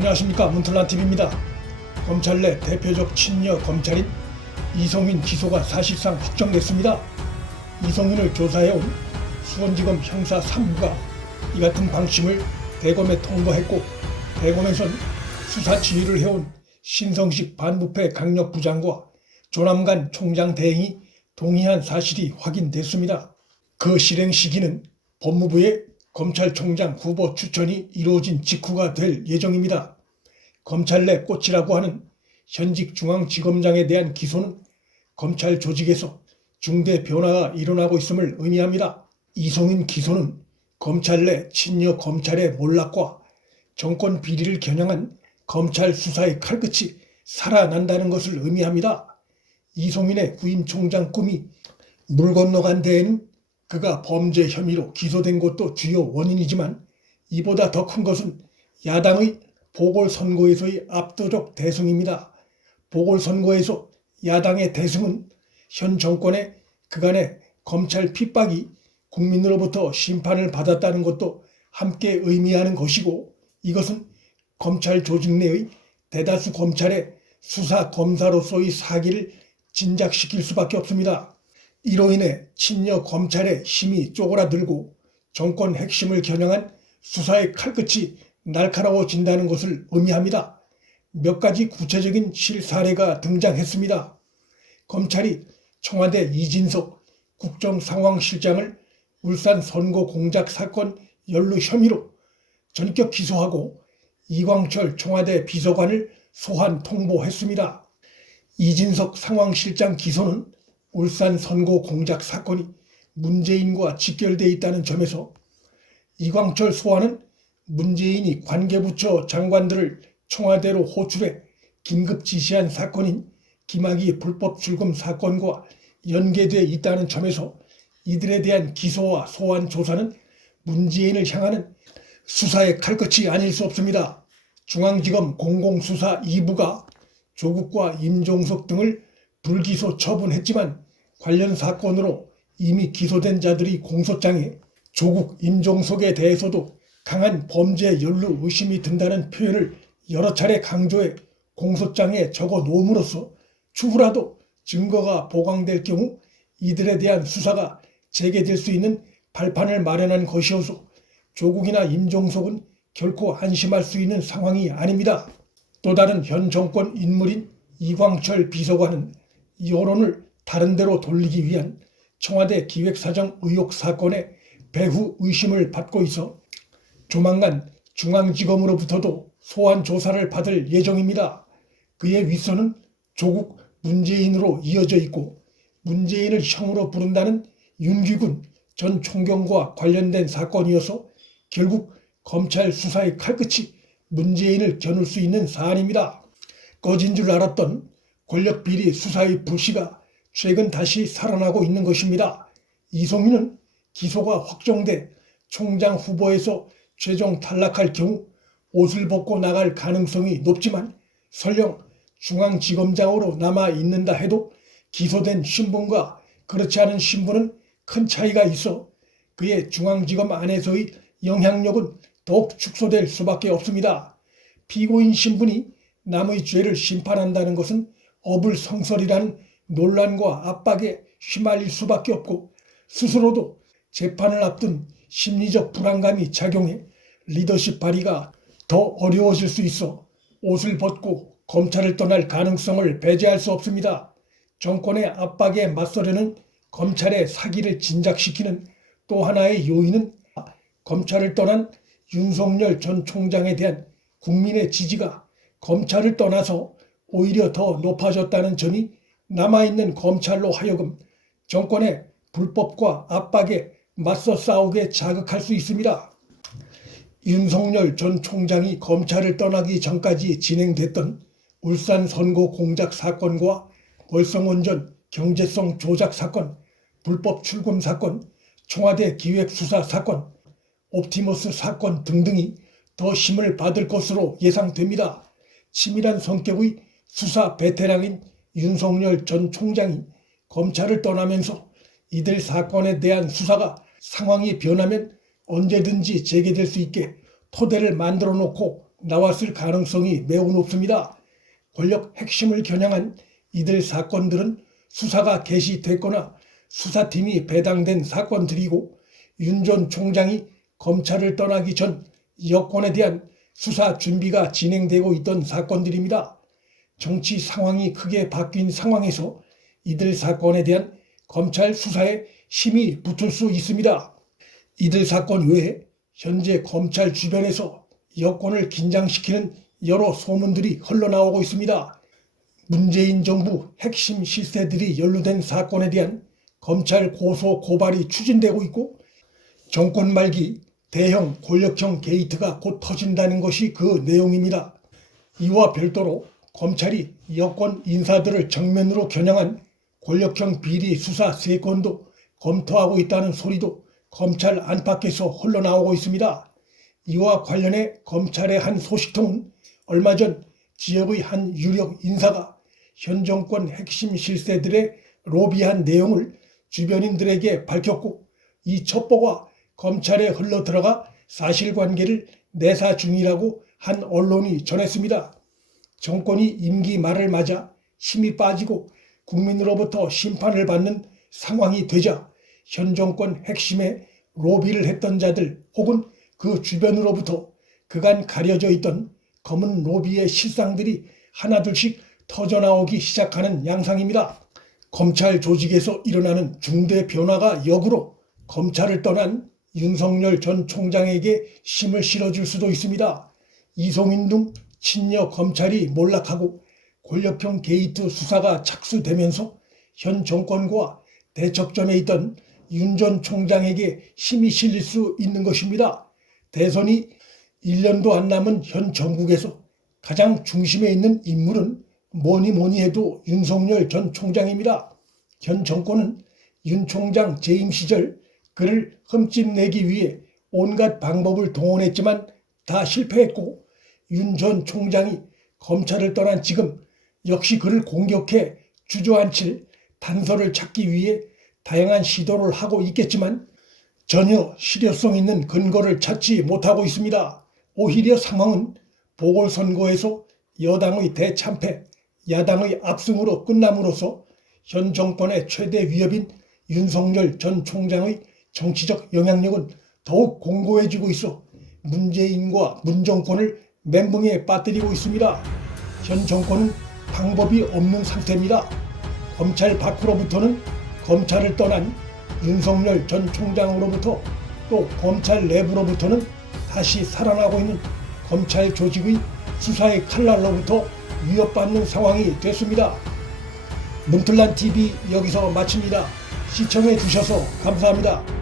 안녕하십니까, 문틀란TV입니다. 검찰 내 대표적 친여 검찰인 이성윤 기소가 사실상 확정됐습니다. 이성윤을 조사해온 수원지검 형사 3부가 이 같은 방침을 대검에 통보했고, 대검에선 수사 지휘를 해온 신성식 반부패 강력부장과 조남관 총장 대행이 동의한 사실이 확인됐습니다. 그 실행 시기는 법무부의 검찰총장 후보 추천이 이루어진 직후가 될 예정입니다. 검찰 내 꽃이라고 하는 현직 중앙지검장에 대한 기소는 검찰 조직에서 중대 변화가 일어나고 있음을 의미합니다. 이성윤 기소는 검찰 내 친여 검찰의 몰락과 정권 비리를 겨냥한 검찰 수사의 칼끝이 살아난다는 것을 의미합니다. 이성윤의 후임 총장 꿈이 물 건너간 데에는 그가 범죄 혐의로 기소된 것도 주요 원인이지만, 이보다 더 큰 것은 야당의 보궐선거에서의 압도적 대승입니다. 보궐선거에서 야당의 대승은 현 정권의 그간의 검찰 핍박이 국민으로부터 심판을 받았다는 것도 함께 의미하는 것이고, 이것은 검찰 조직 내의 대다수 검찰의 수사 검사로서의 사기를 진작시킬 수밖에 없습니다. 이로 인해 친여 검찰의 힘이 쪼그라들고 정권 핵심을 겨냥한 수사의 칼끝이 날카로워진다는 것을 의미합니다. 몇 가지 구체적인 실사례가 등장했습니다. 검찰이 청와대 이진석 국정상황실장을 울산 선거 공작 사건 연루 혐의로 전격 기소하고 이광철 청와대 비서관을 소환 통보했습니다. 이진석 상황실장 기소는 울산 선거 공작 사건이 문재인과 직결되어 있다는 점에서, 이광철 소환은 문재인이 관계부처 장관들을 청와대로 호출해 긴급 지시한 사건인 김학의 불법 출금 사건과 연계되어 있다는 점에서 이들에 대한 기소와 소환 조사는 문재인을 향하는 수사의 칼끝이 아닐 수 없습니다. 중앙지검 공공수사 2부가 조국과 임종석 등을 불기소 처분했지만, 관련 사건으로 이미 기소된 자들이 공소장에 조국, 임종석에 대해서도 강한 범죄 연루 의심이 든다는 표현을 여러 차례 강조해 공소장에 적어 놓음으로써 추후라도 증거가 보강될 경우 이들에 대한 수사가 재개될 수 있는 발판을 마련한 것이어서 조국이나 임종석은 결코 안심할 수 있는 상황이 아닙니다. 또 다른 현 정권 인물인 이광철 비서관은 여론을 다른 데로 돌리기 위한 청와대 기획사정 의혹 사건의 배후 의심을 받고 있어 조만간 중앙지검으로부터도 소환 조사를 받을 예정입니다. 그의 윗선은 조국 문재인으로 이어져 있고, 문재인을 형으로 부른다는 윤기군 전 총경과 관련된 사건이어서 결국 검찰 수사의 칼끝이 문재인을 겨눌 수 있는 사안입니다. 꺼진 줄 알았던 권력비리 수사의 불씨가 최근 다시 살아나고 있는 것입니다. 이성윤은 기소가 확정돼 총장 후보에서 최종 탈락할 경우 옷을 벗고 나갈 가능성이 높지만, 설령 중앙지검장으로 남아 있는다 해도 기소된 신분과 그렇지 않은 신분은 큰 차이가 있어 그의 중앙지검 안에서의 영향력은 더욱 축소될 수밖에 없습니다. 피고인 신분이 남의 죄를 심판한다는 것은 어불성설이라는 논란과 압박에 휘말릴 수밖에 없고, 스스로도 재판을 앞둔 심리적 불안감이 작용해 리더십 발휘가 더 어려워질 수 있어 옷을 벗고 검찰을 떠날 가능성을 배제할 수 없습니다. 정권의 압박에 맞서려는 검찰의 사기를 진작시키는 또 하나의 요인은 검찰을 떠난 윤석열 전 총장에 대한 국민의 지지가 검찰을 떠나서 오히려 더 높아졌다는 점이 남아있는 검찰로 하여금 정권의 불법과 압박에 맞서 싸우게 자극할 수 있습니다. 윤석열 전 총장이 검찰을 떠나기 전까지 진행됐던 울산 선거 공작 사건과 월성원전 경제성 조작 사건, 불법 출금 사건, 청와대 기획수사 사건, 옵티머스 사건 등등이 더 힘을 받을 것으로 예상됩니다. 치밀한 성격의 수사 베테랑인 윤석열 전 총장이 검찰을 떠나면서 이들 사건에 대한 수사가 상황이 변하면 언제든지 재개될 수 있게 토대를 만들어 놓고 나왔을 가능성이 매우 높습니다. 권력 핵심을 겨냥한 이들 사건들은 수사가 개시됐거나 수사팀이 배당된 사건들이고 윤 전 총장이 검찰을 떠나기 전 여권에 대한 수사 준비가 진행되고 있던 사건들입니다. 정치 상황이 크게 바뀐 상황에서 이들 사건에 대한 검찰 수사에 힘이 붙을 수 있습니다. 이들 사건 외에 현재 검찰 주변에서 여권을 긴장시키는 여러 소문들이 흘러나오고 있습니다. 문재인 정부 핵심 실세들이 연루된 사건에 대한 검찰 고소 고발이 추진되고 있고 정권 말기 대형 권력형 게이트가 곧 터진다는 것이 그 내용입니다. 이와 별도로 검찰이 여권 인사들을 정면으로 겨냥한 권력형 비리 수사 3건도 검토하고 있다는 소리도 검찰 안팎에서 흘러나오고 있습니다. 이와 관련해 검찰의 한 소식통은 얼마 전 지역의 한 유력 인사가 현 정권 핵심 실세들의 로비한 내용을 주변인들에게 밝혔고 이 첩보가 검찰에 흘러들어가 사실관계를 내사 중이라고 한 언론이 전했습니다. 정권이 임기 말을 맞아 힘이 빠지고 국민으로부터 심판을 받는 상황이 되자 현 정권 핵심에 로비를 했던 자들 혹은 그 주변으로부터 그간 가려져 있던 검은 로비의 실상들이 하나둘씩 터져나오기 시작하는 양상입니다. 검찰 조직에서 일어나는 중대 변화가 역으로 검찰을 떠난 윤석열 전 총장에게 힘을 실어줄 수도 있습니다. 이송인 등 친여 검찰이 몰락하고 권력형 게이트 수사가 착수되면서 현 정권과 대척점에 있던 윤 전 총장에게 힘이 실릴 수 있는 것입니다. 대선이 1년도 안 남은 현 정국에서 가장 중심에 있는 인물은 뭐니 해도 윤석열 전 총장입니다. 현 정권은 윤 총장 재임 시절 그를 흠집내기 위해 온갖 방법을 동원했지만 다 실패했고 윤 전 총장이 검찰을 떠난 지금 역시 그를 공격해 주저앉힐 단서를 찾기 위해 다양한 시도를 하고 있겠지만 전혀 실효성 있는 근거를 찾지 못하고 있습니다. 오히려 상황은 보궐선거에서 여당의 대참패, 야당의 압승으로 끝남으로써 현 정권의 최대 위협인 윤석열 전 총장의 정치적 영향력은 더욱 공고해지고 있어 문재인과 문정권을 멘붕에 빠뜨리고 있습니다. 현 정권은 방법이 없는 상태입니다. 검찰 밖으로부터는 검찰을 떠난 윤석열 전 총장으로부터 또 검찰 내부로부터는 다시 살아나고 있는 검찰 조직의 수사의 칼날로부터 위협받는 상황이 됐습니다. 문틀란TV 여기서 마칩니다. 시청해 주셔서 감사합니다.